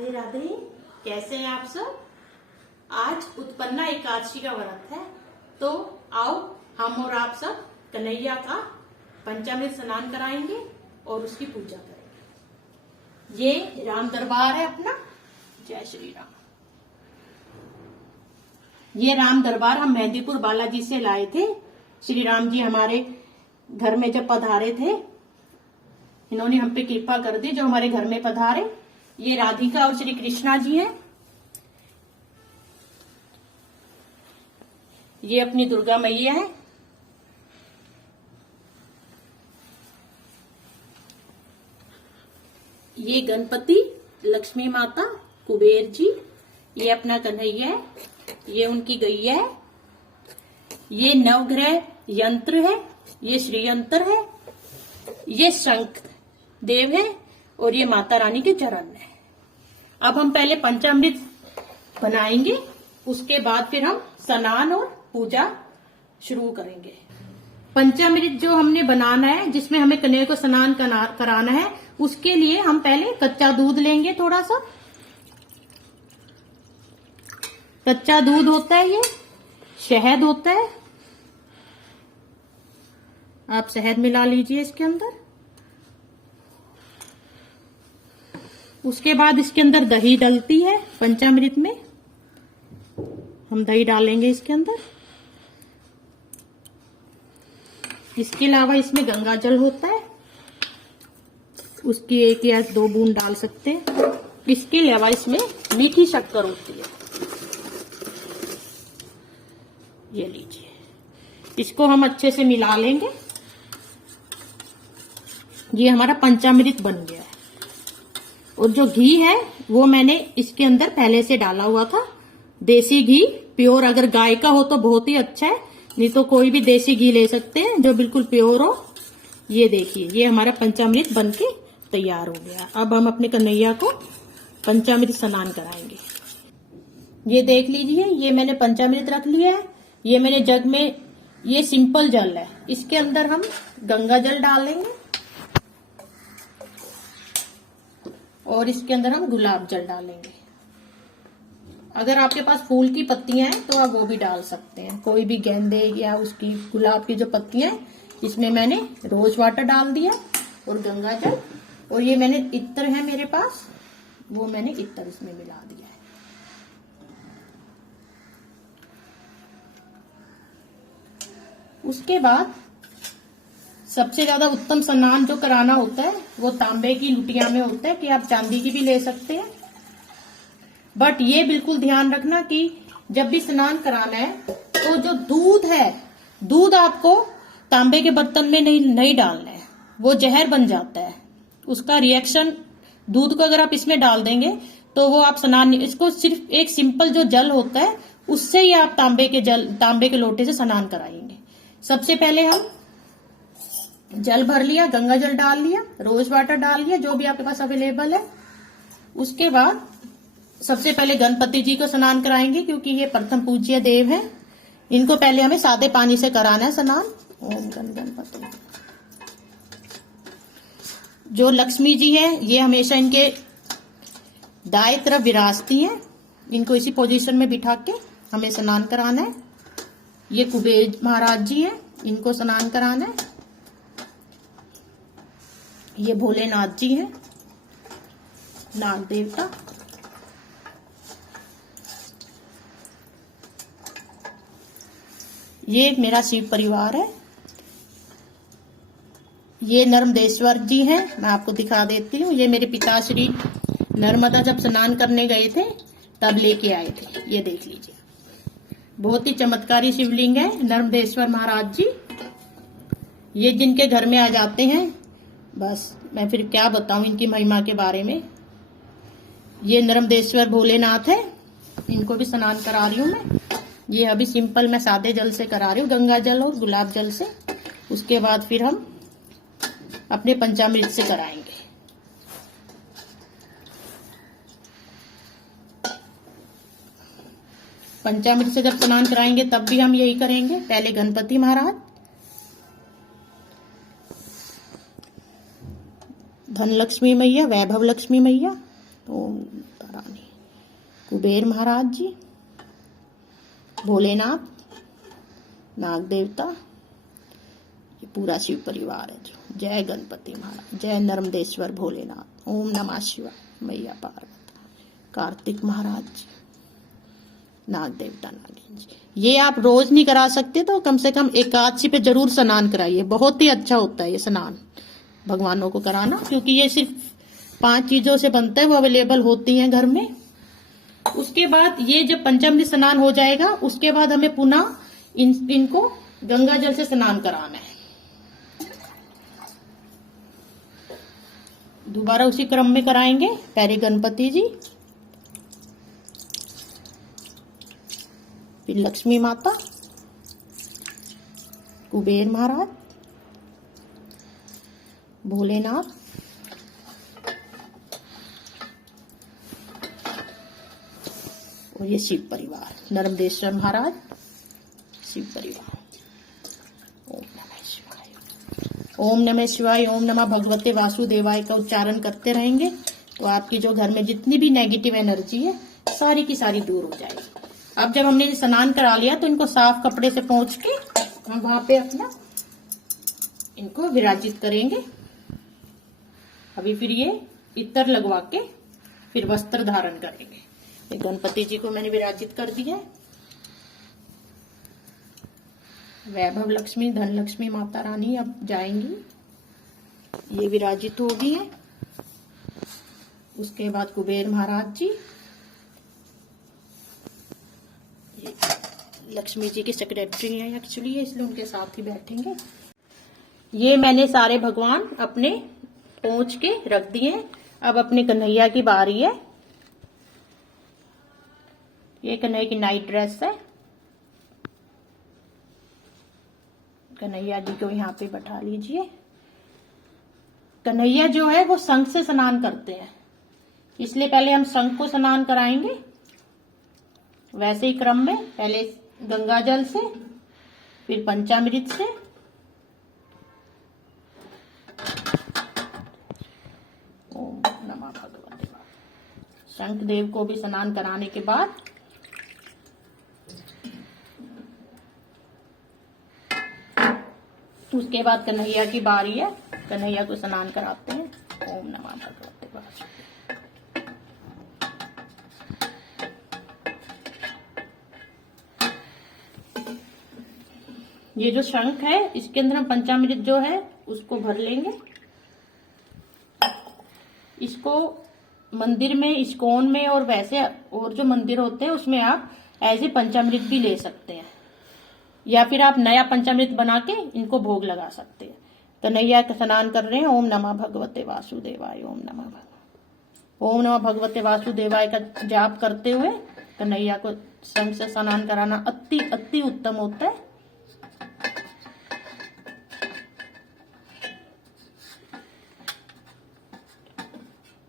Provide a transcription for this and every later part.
राधे राधे। कैसे हैं आप सब। आज उत्पन्ना एकादशी का व्रत है, तो आओ हम और आप सब कन्हैया का पंचामृत स्नान कराएंगे और उसकी पूजा करेंगे। ये राम दरबार है अपना। जय श्री राम। ये राम दरबार हम मेहंदीपुर बालाजी से लाए थे। श्री राम जी हमारे घर में जब पधारे थे, इन्होंने हम पे कृपा कर दी जो हमारे घर में पधारे। ये राधिका और श्री कृष्णा जी हैं। ये अपनी दुर्गा मैया है। ये गणपति, लक्ष्मी माता, कुबेर जी। ये अपना कन्हैया है। ये उनकी गैया है। ये नवग्रह यंत्र है। ये श्री यंत्र है। ये शंख देव है और ये माता रानी के चरण है। अब हम पहले पंचामृत बनाएंगे, उसके बाद फिर हम स्नान और पूजा शुरू करेंगे। पंचामृत जो हमने बनाना है, जिसमें हमें कन्हैया को स्नान कराना है, उसके लिए हम पहले कच्चा दूध लेंगे। थोड़ा सा कच्चा दूध होता है, ये शहद होता है। आप शहद मिला लीजिए इसके अंदर। उसके बाद इसके अंदर दही डलती है। पंचामृत में हम दही डालेंगे इसके अंदर। इसके अलावा इसमें गंगा जल होता है, उसकी 1 या 2 बूंद डाल सकते हैं। इसके अलावा इसमें मीठी शक्कर होती है। ये लीजिए, इसको हम अच्छे से मिला लेंगे। ये हमारा पंचामृत बन गया है। और जो घी है वो मैंने इसके अंदर पहले से डाला हुआ था। देसी घी प्योर, अगर गाय का हो तो बहुत ही अच्छा है, नहीं तो कोई भी देसी घी ले सकते हैं जो बिल्कुल प्योर हो। ये देखिए, ये हमारा पंचामृत बनके तैयार हो गया। अब हम अपने कन्हैया को पंचामृत स्नान कराएंगे। ये देख लीजिए, ये मैंने पंचामृत रख लिया है। ये मैंने जग में, ये सिंपल जल है, इसके अंदर हम गंगा जल डालेंगे और इसके अंदर हम गुलाब जल डालेंगे। अगर आपके पास फूल की पत्तियां हैं तो आप वो भी डाल सकते हैं, कोई भी गेंदे या उसकी गुलाब की जो पत्तियां हैं। इसमें मैंने रोज वाटर डाल दिया और गंगा जल, और ये मैंने इत्र है मेरे पास, वो मैंने इत्र इसमें मिला दिया है। उसके बाद सबसे ज्यादा उत्तम स्नान जो कराना होता है वो तांबे की लुटिया में होता है, कि आप चांदी की भी ले सकते हैं। बट ये बिल्कुल ध्यान रखना कि जब भी स्नान कराना है तो जो दूध है, दूध आपको तांबे के बर्तन में नहीं डालना है, वो जहर बन जाता है। उसका रिएक्शन, दूध को अगर आप इसमें डाल देंगे तो वो आप स्नान, इसको सिर्फ एक सिंपल जो जल होता है उससे ही आप तांबे के लोटे से स्नान कराएंगे। सबसे पहले हम जल भर लिया, गंगा जल डाल लिया, रोज वाटर डाल लिया, जो भी आपके पास अवेलेबल है। उसके बाद सबसे पहले गणपति जी को स्नान कराएंगे, क्योंकि ये प्रथम पूज्य देव हैं। इनको पहले हमें सादे पानी से कराना है स्नान। ओम गणपति। जो लक्ष्मी जी है, ये हमेशा इनके दाएं तरफ विराजती हैं। इनको इसी पोजीशन में बिठा के हमें स्नान कराना है। ये कुबेर महाराज जी हैं, इनको स्नान कराना है। ये भोलेनाथ जी हैं, नाग देवता। ये मेरा शिव परिवार है। ये नर्मदेश्वर जी हैं, मैं आपको दिखा देती हूँ। ये मेरे पिताश्री नर्मदा जब स्नान करने गए थे तब लेके आए थे। ये देख लीजिए, बहुत ही चमत्कारी शिवलिंग है नर्मदेश्वर महाराज जी। ये जिनके घर में आ जाते हैं, बस मैं फिर क्या बताऊं इनकी महिमा के बारे में। ये नर्मदेश्वर भोलेनाथ है, इनको भी स्नान करा रही हूं मैं। ये अभी सिंपल मैं सादे जल से करा रही हूँ, गंगा जल और गुलाब जल से। उसके बाद फिर हम अपने पंचामृत से कराएंगे। पंचामृत से जब स्नान कराएंगे तब भी हम यही करेंगे। पहले गणपति महाराज, धन लक्ष्मी मैया, वैभव लक्ष्मी मैया, ओम कुबेर महाराज जी, भोलेनाथ, नाग देवता, ये पूरा शिव परिवार है जो। जय गणपति महाराज, जय नर्मदेश्वर भोलेनाथ, ओम नमः शिवाय, मैया पार्वती, कार्तिक महाराज जी, नाग देवता, नागिन जी। ये आप रोज नहीं करा सकते तो कम से कम एकादशी पे जरूर स्नान कराइए, बहुत ही अच्छा होता है ये स्नान भगवानों को कराना, क्योंकि ये सिर्फ 5 चीजों से बनता है, वो अवेलेबल होती हैं घर में। उसके बाद ये जब पंचामृत स्नान हो जाएगा, उसके बाद हमें पुनः इनको गंगा जल से स्नान कराना है। दोबारा उसी क्रम में कराएंगे। पहले गणपति जी, फिर लक्ष्मी माता, कुबेर महाराज, भोलेनाथ, और ये शिव परिवार, नर्मदेश्वर महाराज, शिव परिवार। ओम नमः शिवाय, ओम नमः शिवाय, ओम नमः भगवते वासुदेवाय का उच्चारण करते रहेंगे तो आपकी जो घर में जितनी भी नेगेटिव एनर्जी है सारी की सारी दूर हो जाएगी। अब जब हमने स्नान करा लिया तो इनको साफ कपड़े से पोंछ के हम वहां पे अपना इनको विराजित करेंगे। अभी फिर ये इत्र लगवा के फिर वस्त्र धारण करेंगे। गणपति जी को मैंने विराजित कर दिया है। वैभव लक्ष्मी, धन लक्ष्मी माता रानी अब जाएंगी, ये विराजित होगी है। उसके बाद कुबेर महाराज जी, ये लक्ष्मी जी की सेक्रेटरी हैं एक्चुअली, इसलिए उनके साथ ही बैठेंगे। ये मैंने सारे भगवान अपने पोंछ के रख दिए। अब अपने कन्हैया की बारी है। ये कन्हैया की नाइट ड्रेस है। कन्हैया जी को यहाँ पे बैठा लीजिए। कन्हैया जो है वो शंख से स्नान करते हैं, इसलिए पहले हम शंख को स्नान कराएंगे। वैसे ही क्रम में पहले गंगा जल से, फिर पंचामृत से, ओम नमः भगवते वासुदेवाय। शंख देव को भी स्नान कराने के बाद उसके बाद कन्हैया की बारी है। कन्हैया को स्नान कराते हैं। ओम नमः भगवते वासुदेवाय। ये जो शंख है इसके अंदर हम पंचामृत जो है उसको भर लेंगे। इसको मंदिर में, इस्कॉन में और वैसे और जो मंदिर होते हैं उसमें आप एज ए पंचामृत भी ले सकते हैं, या फिर आप नया पंचामृत बना के इनको भोग लगा सकते हैं। कन्हैया का स्नान कर रहे हैं। ओम नमः भगवते वासुदेवाय, ओम नमः भगवते वासुदेवाय का जाप करते हुए कन्हैया को शंख से स्नान कराना अति अति उत्तम होता है।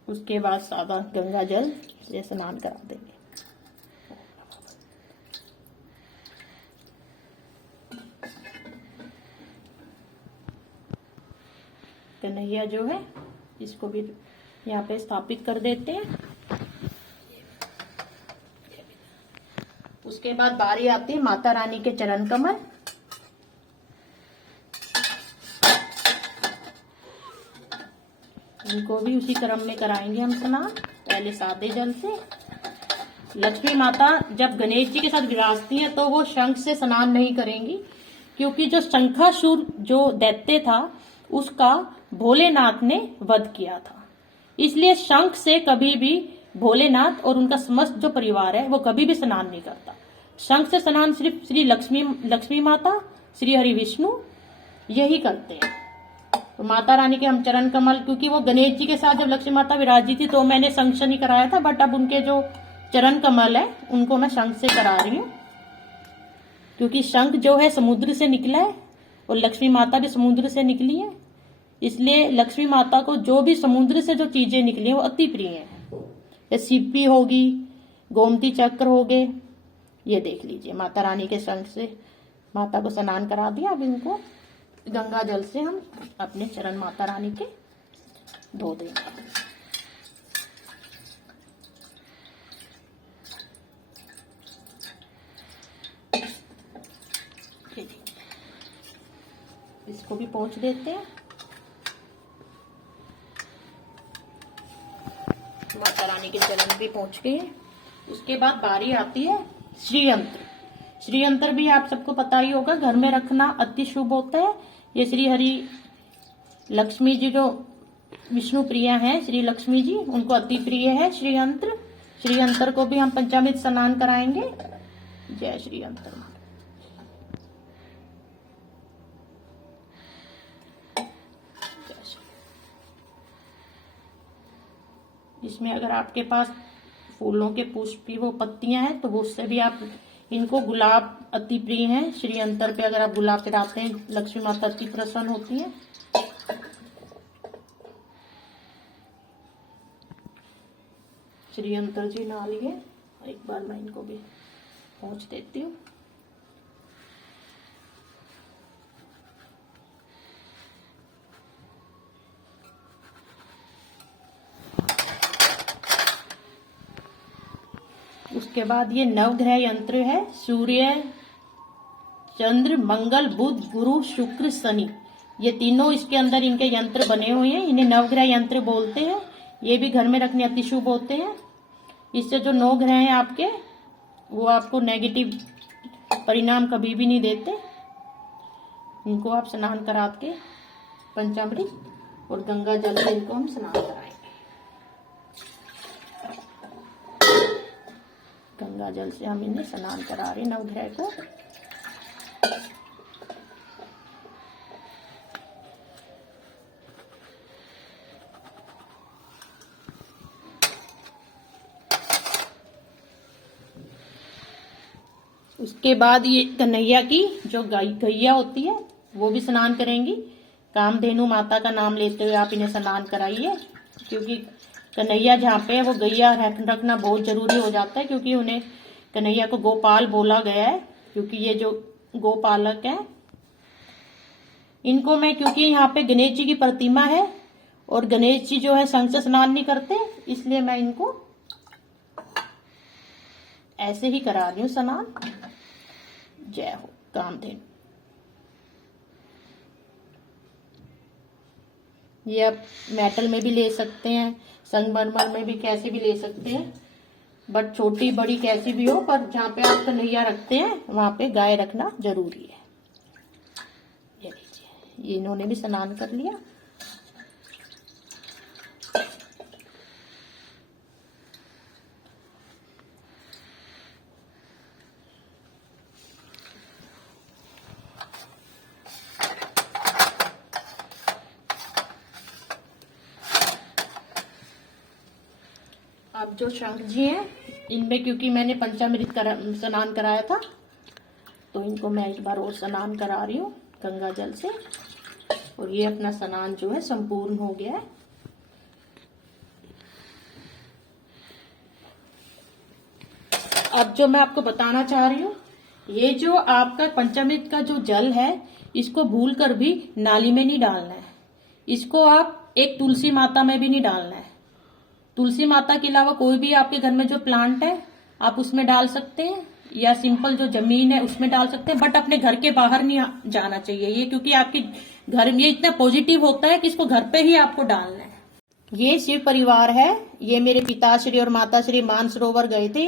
उसके बाद सादा गंगा जल से स्नान करा देंगे। कन्हैया जो है इसको भी यहाँ पे स्थापित कर देते हैं। उसके बाद बारी आती है माता रानी के चरण कमल। इनको भी उसी क्रम में कराएंगे हम स्नान, पहले सादे जल से। लक्ष्मी माता जब गणेश जी के साथ विराजती हैं तो वो शंख से स्नान नहीं करेंगी, क्योंकि जो शंखासुर जो दैत्य था उसका भोलेनाथ ने वध किया था। इसलिए शंख से कभी भी भोलेनाथ और उनका समस्त जो परिवार है वो कभी भी स्नान नहीं करता। शंख से स्नान सिर्फ श्री लक्ष्मी माता, श्री हरि विष्णु यही करते हैं। तो माता रानी के हम चरण कमल, क्योंकि वो गणेश जी के साथ जब लक्ष्मी माता विराजी थी तो मैंने शंख से नहीं कराया था, बट अब उनके जो चरण कमल है उनको मैं शंख से करा रही हूँ, क्योंकि शंख जो है समुद्र से निकला है और लक्ष्मी माता भी समुद्र से निकली है। इसलिए लक्ष्मी माता को जो भी समुद्र से जो चीजें निकली है वो अति प्रिय है। सीपी होगी, गोमती चक्र हो गए, ये देख लीजिए। माता रानी के शंख से माता को स्नान करा दिया। अब इनको गंगा जल से हम अपने चरण माता रानी के धो देंगे। इसको भी पोंछ देते हैं। माता रानी के चरण भी पहुंच गए। उसके बाद बारी आती है श्रीयंत्र। श्रीयंत्र भी आप सबको पता ही होगा, घर में रखना अति शुभ होता है। ये श्री हरि लक्ष्मी जी जो विष्णु प्रिया हैं, श्री लक्ष्मी जी, उनको अति प्रिय है श्रीयंत्र। श्रीयंत्र को भी हम पंचामृत स्नान कराएंगे। जय श्रीयंत्र। इसमें अगर आपके पास फूलों के पुष्प की वो पत्तियां हैं तो वो उससे भी आप इनको, गुलाब अति प्रिय हैं। श्रीयंत्र पे अगर आप गुलाब चढ़ाते हैं, लक्ष्मी माता अति प्रसन्न होती है। श्रीयंत्र जी ना लिए, एक बार मैं इनको भी पहुंच देती हूँ। उसके बाद ये नवग्रह यंत्र है। सूर्य, चंद्र, मंगल, बुध, गुरु, शुक्र, शनि, ये तीनों इसके अंदर इनके यंत्र बने हुए हैं। इन्हें नवग्रह यंत्र बोलते हैं। ये भी घर में रखने अति शुभ होते हैं। इससे जो 9 ग्रह हैं आपके, वो आपको नेगेटिव परिणाम कभी भी नहीं देते। इनको आप स्नान करा के पंचामृत और गंगा जल से इनको हम स्नान कराएंगे। गंगा जल से हम इन्हें स्नान करा रहे नवग्रह को। उसके बाद ये कन्हैया की जो गैया होती है वो भी स्नान करेंगी। कामधेनु माता का नाम लेते हुए आप इन्हें स्नान कराइए, क्योंकि कन्हैया जहाँ पे है वो गैया रखना बहुत जरूरी हो जाता है, क्योंकि उन्हें कन्हैया को गोपाल बोला गया है, क्योंकि ये जो गोपालक है। इनको मैं, क्योंकि यहाँ पे गणेश जी की प्रतिमा है और गणेश जी जो है संग से स्नान नहीं करते, इसलिए मैं इनको ऐसे ही करा रही हूँ स्नान। जय हो कामधेनु। ये आप मेटल में भी ले सकते हैं, संगमरमर में भी, कैसे भी ले सकते हैं, बट छोटी बड़ी कैसी भी हो, पर जहाँ पे आप कन्हैया रखते हैं वहां पे गाय रखना जरूरी है। ये लीजिए, ये इन्होंने भी स्नान कर लिया। अब जो शंख जी हैं, इनमें क्योंकि मैंने पंचामृत स्नान कराया था, तो इनको मैं एक बार और स्नान करा रही हूँ गंगा जल से। और ये अपना स्नान जो है संपूर्ण हो गया है। अब जो मैं आपको बताना चाह रही हूँ, ये जो आपका पंचामृत का जो जल है, इसको भूल कर भी नाली में नहीं डालना है। इसको आप एक तुलसी माता में भी नहीं डालना है। तुलसी माता के अलावा कोई भी आपके घर में जो प्लांट है आप उसमें डाल सकते हैं, या सिंपल जो जमीन है उसमें डाल सकते हैं, बट अपने घर के बाहर नहीं जाना चाहिए ये, क्योंकि आपके घर में ये इतना पॉजिटिव होता है कि इसको घर पे ही आपको डालना है। ये शिव परिवार है। ये मेरे पिताश्री और माताश्री मानसरोवर गए थे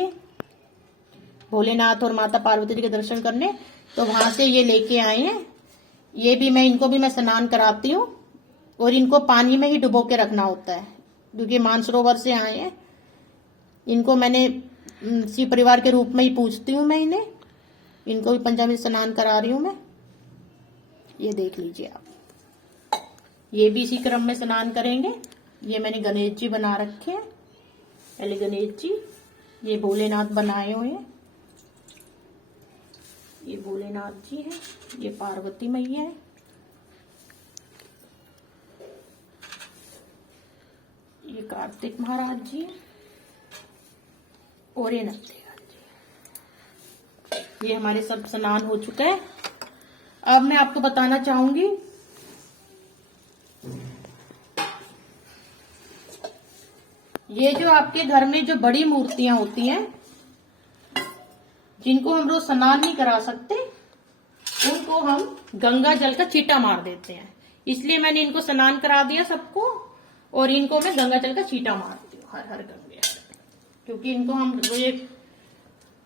भोलेनाथ और माता पार्वती जी के दर्शन करने, तो वहां से ये लेके आए हैं। ये भी इनको भी मैं स्नान कराती हूँ, और इनको पानी में ही डुबो के रखना होता है, क्योंकि मानसरोवर से आए हैं। इनको मैंने शिव परिवार के रूप में ही पूजती हूँ मैं इन्हें। इनको भी पंचामृत स्नान करा रही हूँ मैं। ये देख लीजिए आप, ये भी इसी क्रम में स्नान करेंगे। ये मैंने गणेश जी बना रखे हैं। पहले गणेश जी, ये भोलेनाथ बनाए हुए हैं। ये भोलेनाथ जी हैं, ये पार्वती मैया है, ये कार्तिक महाराज जी, और ये नंदीलाल जी। ये हमारे सब स्नान हो चुका है। अब मैं आपको बताना चाहूंगी, ये जो आपके घर में जो बड़ी मूर्तियां होती हैं, जिनको हम रोज स्नान नहीं करा सकते, उनको हम गंगा जल का छींटा मार देते हैं। इसलिए मैंने इनको स्नान करा दिया सबको, और इनको मैं गंगा जल का छींटा मारती हूँ, हर हर गंगे हर। क्योंकि इनको हम ये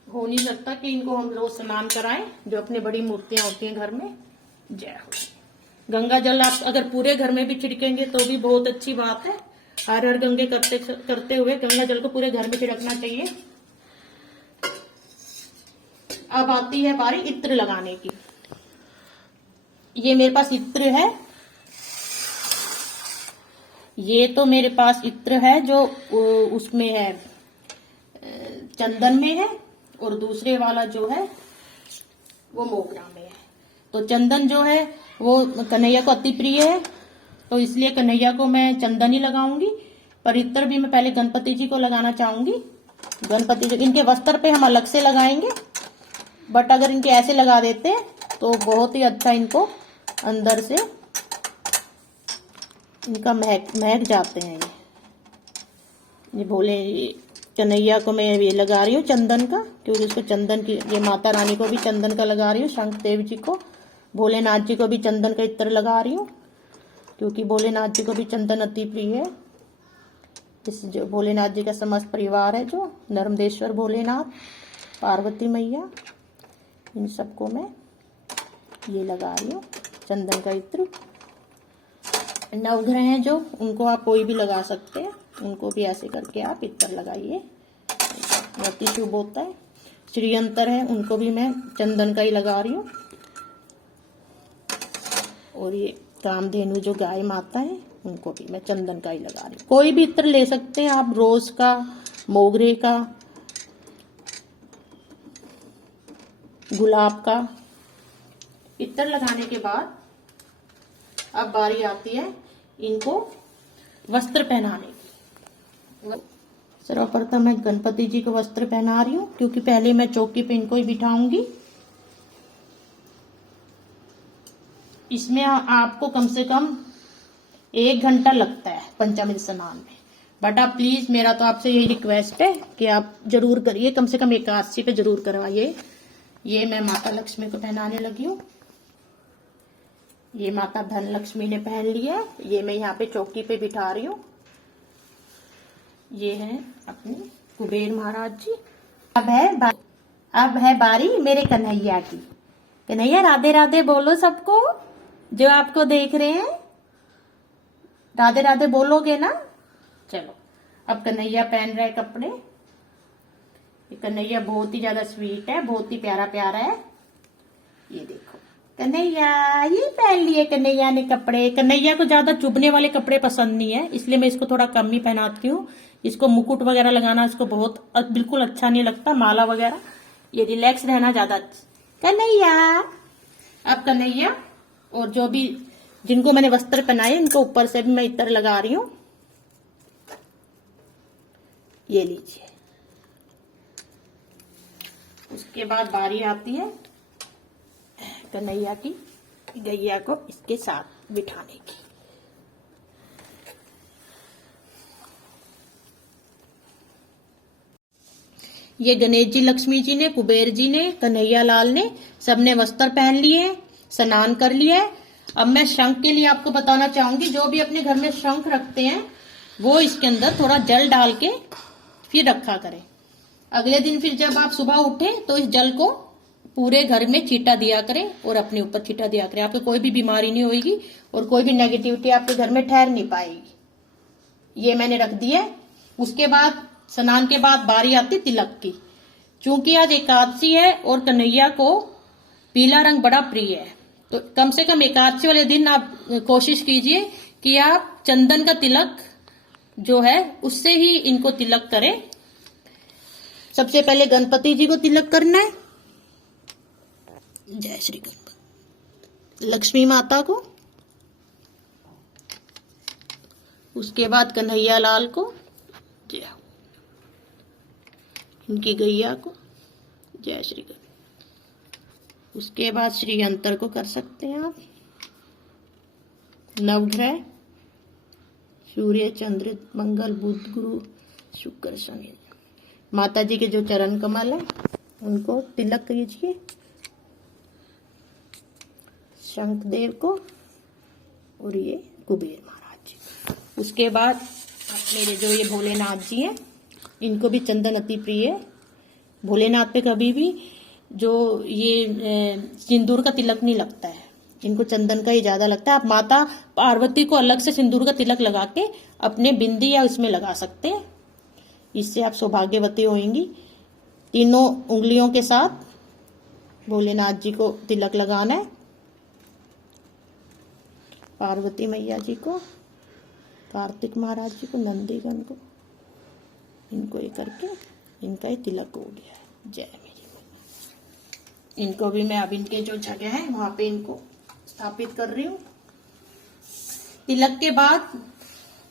हो नहीं सकता कि इनको हम रोज स्नान कराएं, जो अपनी बड़ी मूर्तियां होती हैं घर में। जय हो। गंगा जल आप अगर पूरे घर में भी छिड़केंगे तो भी बहुत अच्छी बात है। हर हर गंगे करते हुए गंगा जल को पूरे घर में छिड़कना चाहिए। अब आती है बारी इत्र लगाने की। ये मेरे पास इत्र है, ये तो मेरे पास इत्र है जो उसमें है, चंदन में है, और दूसरे वाला जो है वो मोगरा में है। तो चंदन जो है वो कन्हैया को अति प्रिय है, तो इसलिए कन्हैया को मैं चंदन ही लगाऊंगी। पर इत्र भी मैं पहले गणपति जी को लगाना चाहूंगी। गणपति जी इनके वस्त्र पे हम अलग से लगाएंगे, बट अगर इनके ऐसे लगा देते तो बहुत ही अच्छा इनको अंदर से इनका महक जाते हैं। ये भोले कन्हैया को मैं ये लगा रही हूँ चंदन का, क्योंकि उसको चंदन की, ये माता रानी को भी चंदन का लगा रही हूँ, शंख देव जी को, भोलेनाथ जी को भी चंदन का इत्र लगा रही हूँ, क्योंकि भोलेनाथ जी को भी चंदन अति प्रिय है। इस जो भोलेनाथ जी का समस्त परिवार है, जो नर्मदेश्वर भोलेनाथ, पार्वती मैया, इन सबको मैं ये लगा रही हूँ चंदन का इत्र। नवग्रह हैं जो, उनको आप कोई भी लगा सकते हैं, उनको भी ऐसे करके आप इत्र लगाइए, अति शुभ होता है। श्रीयंत्र है, उनको भी मैं चंदन का ही लगा रही हूँ। और ये कामधेनु जो गाय माता है, उनको भी मैं चंदन का ही लगा रही हूँ। कोई भी इत्र ले सकते हैं आप, रोज का, मोगरे का, गुलाब का। इत्र लगाने के बाद अब बारी आती है इनको वस्त्र पहनाने की। सर्वप्रथम मैं गणपति जी को वस्त्र पहना रही हूँ, क्योंकि पहले मैं चौकी पे इनको ही बिठाऊंगी। इसमें आपको कम से कम 1 घंटा लगता है पंचामृत स्नान में, बट आप प्लीज, मेरा तो आपसे यही रिक्वेस्ट है कि आप जरूर करिए, कम से कम एकादशी पे जरूर करवाइए। ये मैं माता लक्ष्मी को पहनाने लगी हूँ। ये माता धन लक्ष्मी ने पहन लिया है, ये मैं यहाँ पे चौकी पे बिठा रही हूँ। ये है अपने कुबेर महाराज जी। अब है बारी मेरे कन्हैया की। कन्हैया राधे राधे बोलो सबको, जो आपको देख रहे हैं, राधे राधे बोलोगे ना। चलो, अब कन्हैया पहन रहे कपड़े। ये कन्हैया बहुत ही ज्यादा स्वीट है, बहुत ही प्यारा प्यारा है। ये देखो कन्हैया, ये पहन लिए कन्हैया ने कपड़े। कन्हैया को ज्यादा चुभने वाले कपड़े पसंद नहीं है, इसलिए मैं इसको थोड़ा कम ही पहनाती हूँ। इसको मुकुट वगैरह लगाना इसको बहुत बिल्कुल अच्छा नहीं लगता, माला वगैरह। ये रिलैक्स रहना ज्यादा अच्छा। कन्हैया, अब कन्हैया और जो भी जिनको मैंने वस्त्र पहनाए, इनको ऊपर से भी मैं इत्र लगा रही हूँ। ये लीजिए। उसके बाद बारी आती है कन्हैया की गैया को इसके साथ बिठाने की। ये गणेश जी, लक्ष्मी जी ने, कुबेर जी ने, कन्हैया लाल ने, सबने वस्त्र पहन लिए, स्नान कर लिया। अब मैं शंख के लिए आपको बताना चाहूंगी, जो भी अपने घर में शंख रखते हैं वो इसके अंदर थोड़ा जल डाल के फिर रखा करें। अगले दिन फिर जब आप सुबह उठे तो इस जल को पूरे घर में छींटा दिया करें और अपने ऊपर छींटा दिया करें। आपको कोई भी बीमारी नहीं होगी और कोई भी नेगेटिविटी आपके घर में ठहर नहीं पाएगी। ये मैंने रख दिया। उसके बाद स्नान के बाद बारी आती तिलक की। चूंकि आज एकादशी है और कन्हैया को पीला रंग बड़ा प्रिय है, तो कम से कम एकादशी वाले दिन आप कोशिश कीजिए कि आप चंदन का तिलक जो है उससे ही इनको तिलक करें। सबसे पहले गणपति जी को तिलक करना है, जय श्री गणपति। लक्ष्मी माता को, उसके बाद कन्हैया लाल को, जय हो, इनकी गैया को, जय श्री गणपति। उसके बाद श्री अंतर को कर सकते हैं आप। नवग्रह सूर्य, चंद्र, मंगल, बुध, गुरु, शुक्र, शनि, माता जी के जो चरण कमल है उनको तिलक कीजिए। शंखदेव को और ये कुबेर महाराज जी। उसके बाद मेरे जो ये भोलेनाथ जी हैं, इनको भी चंदन अति प्रिय है। भोलेनाथ पे कभी भी जो ये सिंदूर का तिलक नहीं लगता है, इनको चंदन का ही ज्यादा लगता है। आप माता पार्वती को अलग से सिंदूर का तिलक लगा के अपने बिंदी या इसमें लगा सकते हैं, इससे आप सौभाग्यवती होंगी। तीनों उंगलियों के साथ भोलेनाथ जी को तिलक लगाना है, पार्वती मैया जी को, कार्तिक महाराज जी को, नंदीगण को, इनको ये करके इनका ये तिलक हो गया है। जय मेरी मैया। इनको भी मैं अब इनके जो जगह है वहां पे इनको स्थापित कर रही हूँ। तिलक के बाद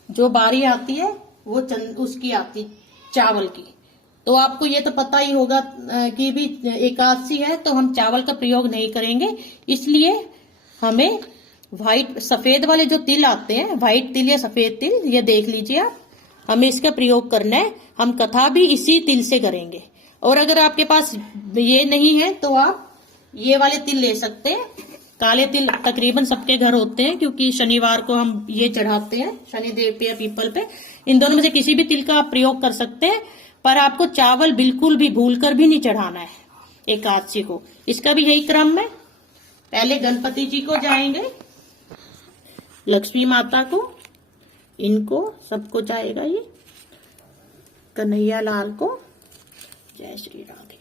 जो बारी आती है वो उसकी आती चावल की। तो आपको ये तो पता ही होगा कि भी एकादशी है तो हम चावल का प्रयोग नहीं करेंगे, इसलिए हमें व्हाइट सफेद वाले जो तिल आते हैं, व्हाइट तिल या सफेद तिल, ये देख लीजिए आप, हमें इसका प्रयोग करना है। हम कथा भी इसी तिल से करेंगे। और अगर आपके पास ये नहीं है तो आप ये वाले तिल ले सकते हैं। काले तिल तकरीबन सबके घर होते हैं, क्योंकि शनिवार को हम ये चढ़ाते हैं शनिदेव पे या पीपल पे। इन दोनों में से किसी भी तिल का आप प्रयोग कर सकते हैं, पर आपको चावल बिल्कुल भी भूलकर भी नहीं चढ़ाना है एकादशी को। इसका भी यही क्रम है। पहले गणपति जी को जाएंगे, लक्ष्मी माता को, इनको सबको जाएगा ये, कन्हैया लाल को, जय श्री राधे,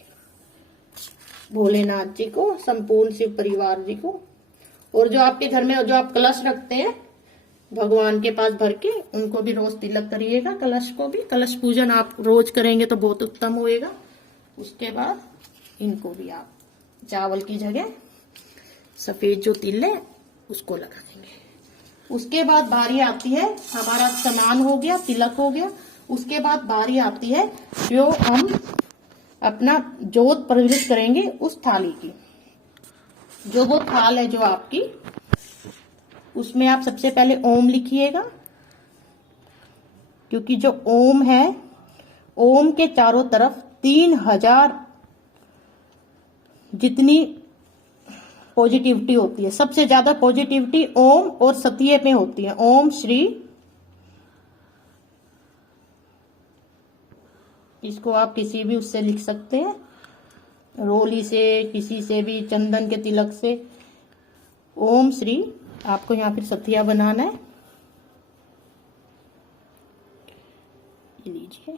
भोलेनाथ जी को, संपूर्ण शिव परिवार जी को। और जो आपके घर में जो आप कलश रखते हैं भगवान के पास भर के, उनको भी रोज तिलक करिएगा। कलश को भी, कलश पूजन आप रोज करेंगे तो बहुत उत्तम होएगा। उसके बाद इनको भी आप चावल की जगह सफेद जो तिल है उसको लगा देंगे। उसके बाद बारी आती है, हमारा स्नान हो गया, तिलक हो गया। उसके बाद बारी आती है जो हम अपना जोत प्रज्वलित करेंगे उस थाली की। जो वो थाल है जो आपकी, उसमें आप सबसे पहले ओम लिखिएगा, क्योंकि जो ओम है, ओम के चारों तरफ 3000 जितनी पॉजिटिविटी होती है, सबसे ज्यादा पॉजिटिविटी ओम और सत्य में होती है। ओम श्री, इसको आप किसी भी उससे लिख सकते हैं, रोली से, किसी से भी, चंदन के तिलक से। ओम श्री, आपको यहाँ फिर सथिया बनाना है, लीजिए।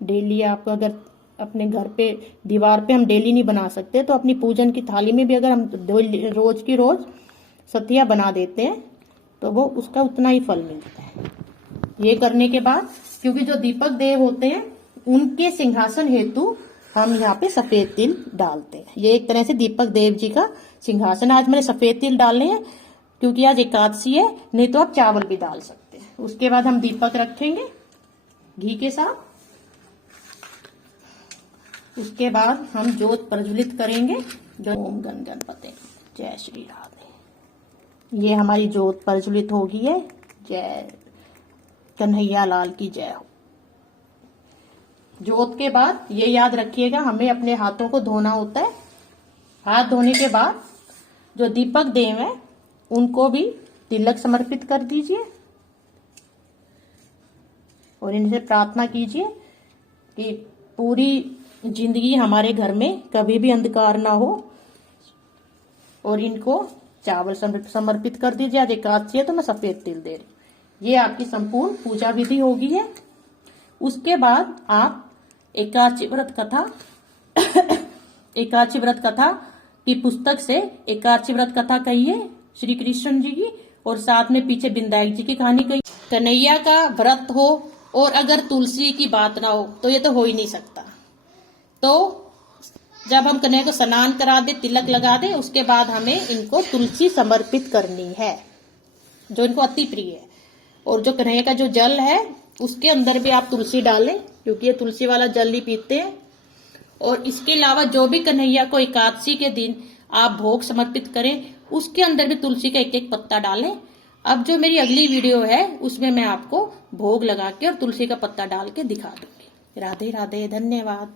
डेली आप अगर अपने घर पे दीवार पे हम डेली नहीं बना सकते, तो अपनी पूजन की थाली में भी अगर हम रोज की रोज सथिया बना देते हैं तो वो उसका उतना ही फल मिलता है। ये करने के बाद, क्योंकि जो दीपक देव होते हैं उनके सिंहासन हेतु हम यहाँ पे सफेद तिल डालते हैं। ये एक तरह से दीपक देव जी का सिंहासन। आज मैंने सफेद तिल डालने हैं क्योंकि आज एकादशी है, नहीं तो आप चावल भी डाल सकते हैं। उसके बाद हम दीपक रखेंगे घी के साथ। उसके बाद हम जोत प्रज्वलित करेंगे। ओम गण गणपते, जय श्री राधे। ये हमारी जोत प्रज्वलित हो गई है। जय कन्हैया लाल की जय हो। जोत के बाद ये याद रखिएगा, हमें अपने हाथों को धोना होता है। हाथ धोने के बाद जो दीपक देव है उनको भी तिलक समर्पित कर दीजिए और इनसे प्रार्थना कीजिए कि पूरी जिंदगी हमारे घर में कभी भी अंधकार ना हो। और इनको चावल समर्पित कर दीजिए। आज एकादशी है तो मैं सफेद तिल दे रही। ये आपकी संपूर्ण पूजा विधि होगी है। उसके बाद आप एकादशी व्रत कथा की पुस्तक से एकादशी व्रत कथा कहिए श्री कृष्ण जी की, और साथ में पीछे बिंदाई जी की कहानी कही। कन्हैया का व्रत हो और अगर तुलसी की बात ना हो तो ये तो हो ही नहीं सकता। तो जब हम कन्हैया को स्नान करा दे, तिलक लगा दे, उसके बाद हमें इनको तुलसी समर्पित करनी है जो इनको अति प्रिय है। और जो कन्हैया का जो जल है उसके अंदर भी आप तुलसी डालें, क्योंकि ये तुलसी वाला जल ही पीते हैं। और इसके अलावा जो भी कन्हैया को एकादशी के दिन आप भोग समर्पित करें, उसके अंदर भी तुलसी का एक एक पत्ता डालें। अब जो मेरी अगली वीडियो है उसमें मैं आपको भोग लगा के और तुलसी का पत्ता डाल के दिखा दूंगी। राधे राधे, धन्यवाद।